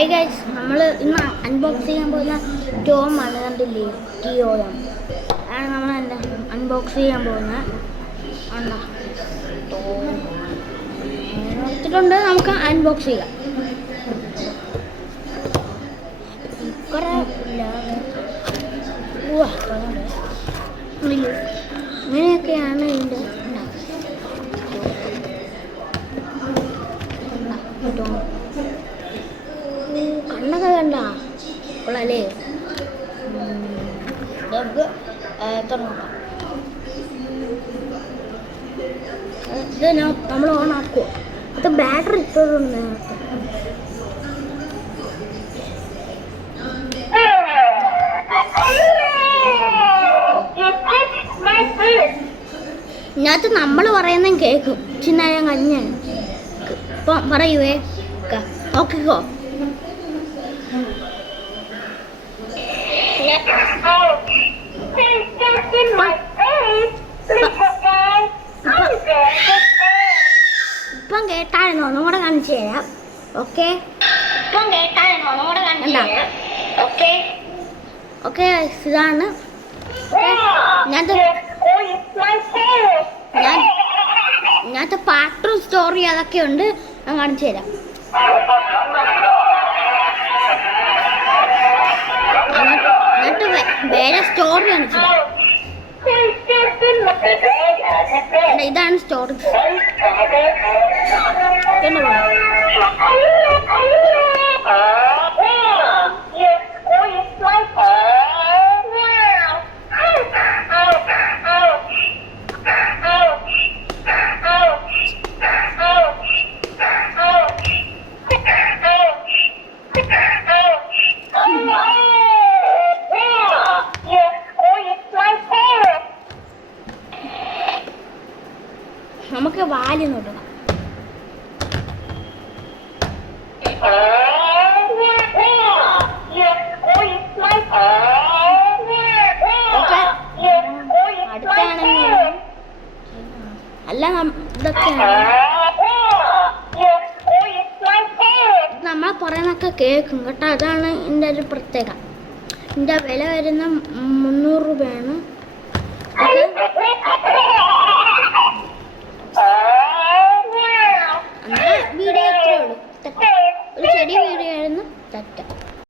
Hi guys, നമ്മൾ ഇന്ന് unbox ചെയ്യാൻ പോകുന്ന ടോമാണ്. കണ്ടില്ലേ, ടിയോയം ആണ് നമ്മൾ അൺബോക്സ് ചെയ്യാൻ പോകുന്നത്. എടുത്തിട്ടുണ്ട്, നമുക്ക് അൺബോക്സ് ചെയ്യാം. ഇങ്ങനെയൊക്കെയാണ് ഇതിൻ്റെ കണ്ണൊക്കെ കണ്ട കൊള്ളാല്ലേ. നമുക്ക് തുറന്നോക്കാം. ഇത് നമ്മൾ ഓൺ ആക്കുക. അത് ബാറ്ററി ഇട്ടുണ്ട്. ഇതിനകത്ത് നമ്മൾ പറയുന്ന കേൾക്കും. ചിന്നായ കഞ്ഞാണ്. ഇപ്പം പറയുവേ, നോക്കിക്കോ. ഇപ്പം കേട്ടായിരുന്നു, ഒന്നും കൂടെ കാണിച്ചു തരാം. ഓക്കെ, ഓക്കെ ഇതാണ്. ഞാനത്തെ പാട്ടും സ്റ്റോറി അതൊക്കെ ഉണ്ട്, ഞാൻ കാണിച്ചു തരാം. എന്നിട്ട് വേറെ സ്റ്റോറി കാണിച്ചു തരാം. ഇതാണ് സ്റ്റോറി. നമുക്ക് വാല് നോക്കണം. അടുത്താണെങ്കിൽ അല്ല, ഇതൊക്കെയാണ് നമ്മൾ പറയുന്നൊക്കെ കേൾക്കും കേട്ടോ. അതാണ് ഇതിൻ്റെ ഒരു പ്രത്യേകത. ഇതിൻ്റെ വില വരുന്ന